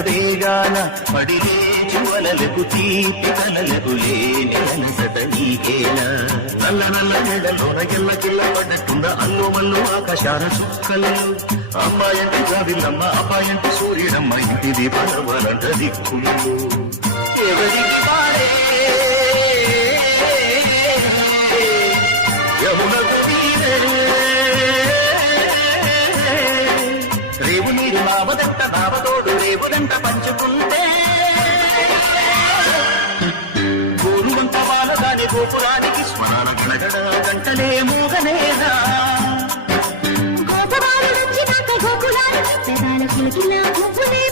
వేగాన పడి లేచి వలలకు తీపి కలలకు లేని అలసట నీకేనా? నల్ల నల్ల నెడలోన ఎల్ల కిల్ల పడ్డట్టుంద? అల్లు మల్లు ఆకాశాల చుక్కలు. అమ్మాయంటి జాబిల్లమ్మ అబ్బాయంటి సూర్యుడమ్మ ఇంటిది పడవలంట దిక్కులు. ఎవరికి రేవు నీరు నావదంట నావతోడు రేవుదంట పంచుకుంటే? గోరువంత వాళ్ళ గోపురానికి స్మరణ గణగణ గంటలే మోగనేదా గోపురాలు నచ్చినాక గోపురాలు పెదాల కిలకిలా ముగ్గులే